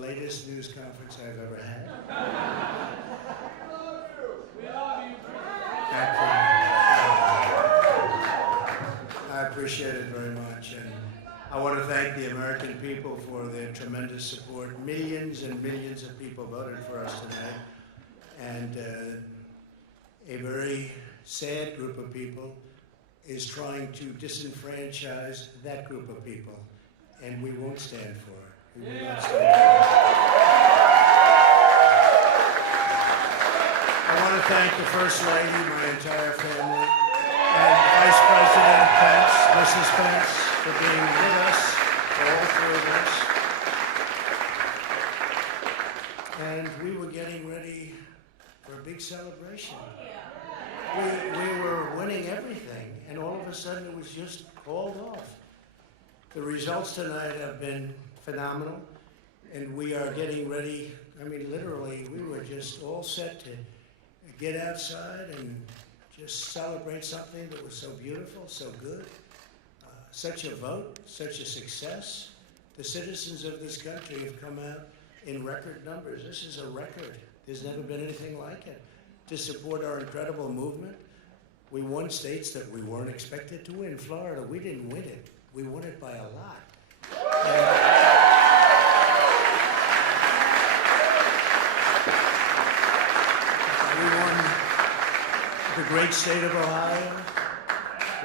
latest news conference I've ever had. We love you. I appreciate it very much, and I want to thank the American people for their tremendous support. Millions and millions of people voted for us tonight, and a very sad group of people is trying to disenfranchise that group of people, and we won't stand for it. We will not stand for it. I want to thank the First Lady, my entire family, and Vice President Pence, Mrs. Pence, for being with us, all three of us. And we were getting ready for a big celebration. We were winning everything, and all of a sudden it was just called off. The results tonight have been phenomenal, and we are getting ready. I mean, literally, we were just all set to get outside and just celebrate something that was so beautiful, so good. Such a vote, such a success. The citizens of this country have come out in record numbers. This is a record. There's never been anything like it. To support our incredible movement, we won states that we weren't expected to win. Florida, we didn't win it. We won it by a lot. We won the great state of Ohio.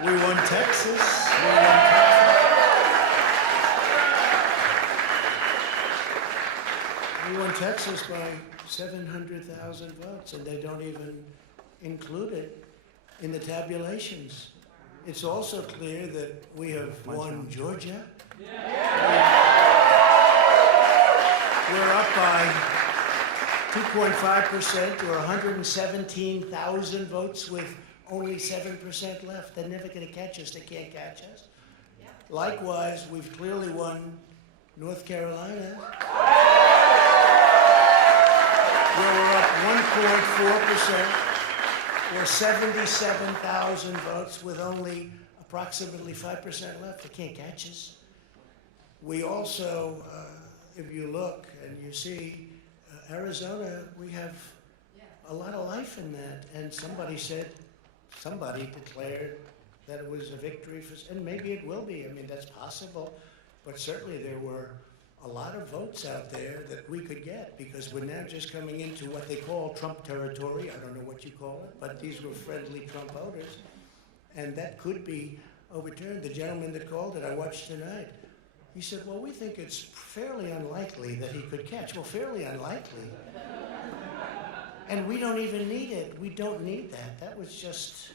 We won Texas. We won Texas by 700,000 votes, and they don't even include it in the tabulations. It's also clear that we have won Georgia. We're up by 2.5% or 117,000 votes with only 7% left. They're never going to catch us. They can't catch us. Likewise, we've clearly won North Carolina, where we're up 1.4%. Or 77,000 votes with only approximately 5% left. They can't catch us. We also, if you look and you see Arizona, we have a lot of life in that. And somebody declared that it was a victory for, and maybe it will be. I mean, that's possible. But certainly there were a lot of votes out there that we could get, because we're now just coming into what they call Trump territory. I don't know what you call it, but these were friendly Trump voters, and that could be overturned. The gentleman that called it, I watched tonight, he said, well, we think it's fairly unlikely that he could catch. Well, fairly unlikely. And we don't even need it. We don't need that. That was just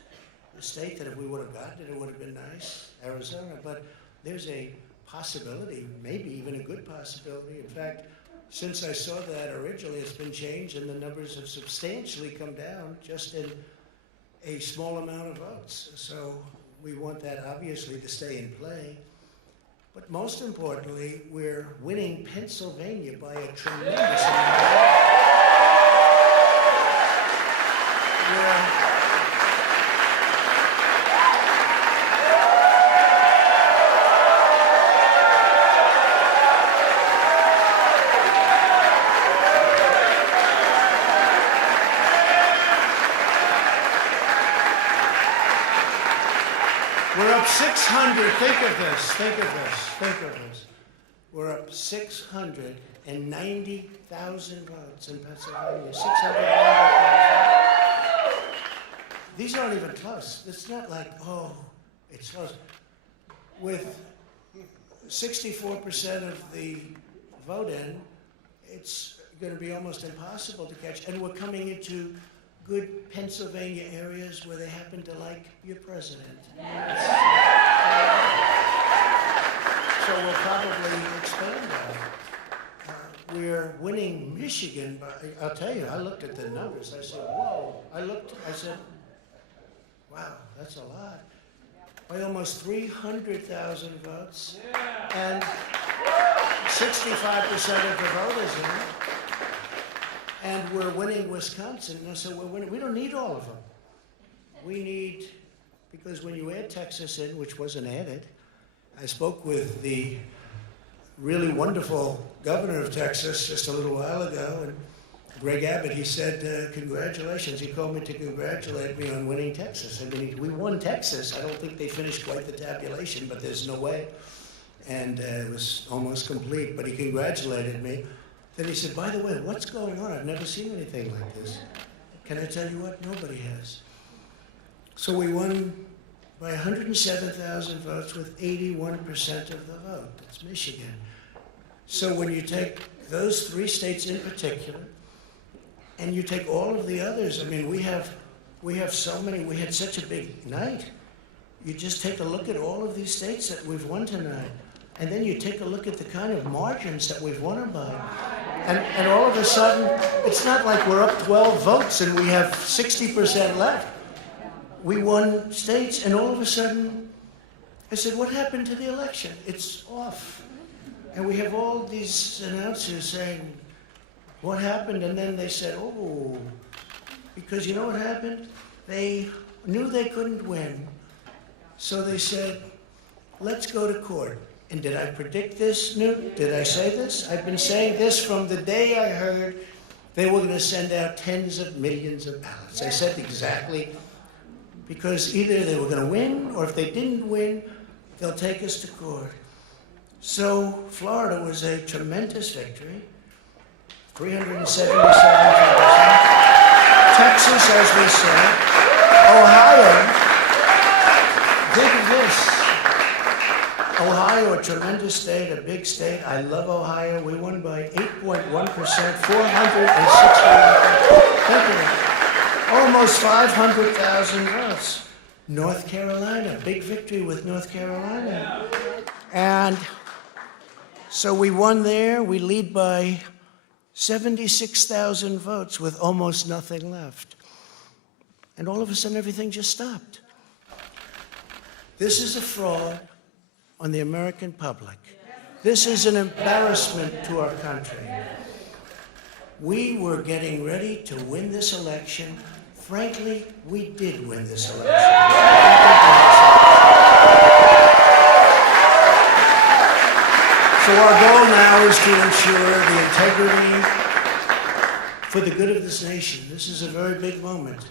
a state that if we would have gotten it, it would have been nice, Arizona. But there's a possibility, maybe even a good possibility. In fact, since I saw that originally, it's been changed, and the numbers have substantially come down just in a small amount of votes. So we want that, obviously, to stay in play. But most importantly, we're winning Pennsylvania by a tremendous amount. We're up 600, think of this. We're up 690,000 votes in Pennsylvania, 690,000. These aren't even close. It's not like, oh, it's close. With 64% of the vote in, it's going to be almost impossible to catch. And we're coming into good Pennsylvania areas where they happen to like your president. So we'll probably expand that. We're winning Michigan by, I'll tell you, I looked at the numbers. I said, whoa. I said, wow, that's a lot. By almost 300,000 votes. And 65% of the voters in it. And we're winning Wisconsin. So we're winning. We don't need all of them. We need, because when you add Texas in, which wasn't added, I spoke with the really wonderful governor of Texas just a little while ago, and Greg Abbott, he said, congratulations. He called me to congratulate me on winning Texas. I mean, we won Texas. I don't think they finished quite the tabulation, but there's no way. And it was almost complete, but he congratulated me. Then he said, by the way, what's going on? I've never seen anything like this. Can I tell you what? Nobody has. So we won by 107,000 votes with 81% of the vote. That's Michigan. So when you take those 3 states in particular, and you take all of the others, I mean, we have so many, we had such a big night. You just take a look at all of these states that we've won tonight, and then you take a look at the kind of margins that we've won them by. And all of a sudden, it's not like we're up 12 votes and we have 60% left. We won states, and all of a sudden, I said, what happened to the election? It's off. And we have all these announcers saying, what happened? And then they said, oh, because you know what happened? They knew they couldn't win. So they said, let's go to court. And did I predict this, Newt? Did I say this? I've been saying this from the day I heard they were going to send out tens of millions of ballots. I said exactly, because either they were going to win, or if they didn't win, they'll take us to court. So Florida was a tremendous victory. 377,000. Texas, as we said. Ohio, think of this. Ohio, a tremendous state, a big state. I love Ohio. We won by 8.1%, 460. Almost 500,000 votes. North Carolina, big victory with North Carolina. And so we won there. We lead by 76,000 votes with almost nothing left. And all of a sudden, everything just stopped. This is a fraud on the American public. This is an embarrassment to our country. We were getting ready to win this election. Frankly, we did win this election. So our goal now is to ensure the integrity for the good of this nation. This is a very big moment.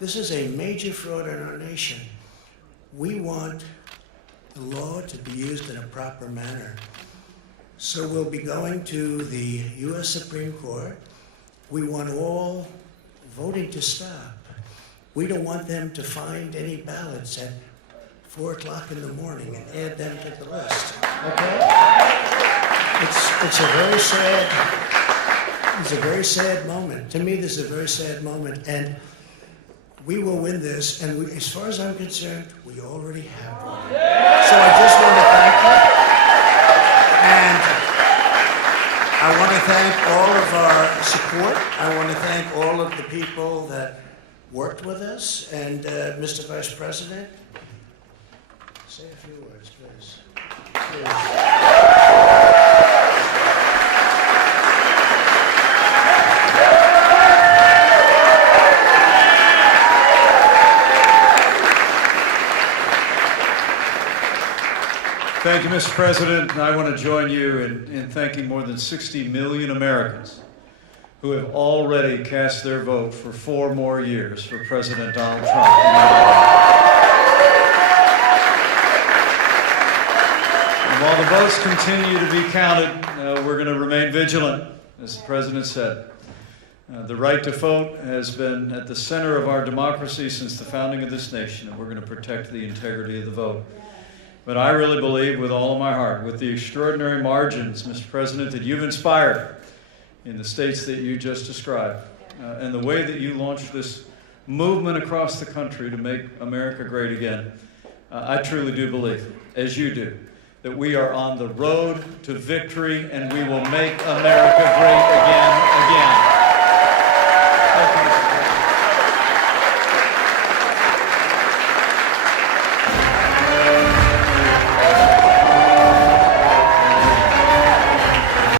This is a major fraud in our nation. We want the law to be used in a proper manner. So we'll be going to the U.S. Supreme Court. We want all voting to stop. We don't want them to find any ballots at 4 o'clock in the morning and add them to the list. Okay? It's a very sad moment. To me, this is a very sad moment, and we will win this, and as far as I'm concerned, we already have won. So I just want to thank you, and I want to thank all of our support. I want to thank all of the people that worked with us, and Mr. Vice President, say a few words, please. Thank you, Mr. President. I want to join you in thanking more than 60 million Americans who have already cast their vote for 4 more years for President Donald Trump. And while the votes continue to be counted, we're going to remain vigilant, as the President said. The right to vote has been at the center of our democracy since the founding of this nation, and we're going to protect the integrity of the vote. But I really believe with all of my heart, with the extraordinary margins, Mr. President, that you've inspired in the states that you just described, and the way that you launched this movement across the country to make America great again, I truly do believe, as you do, that we are on the road to victory and we will make America great again.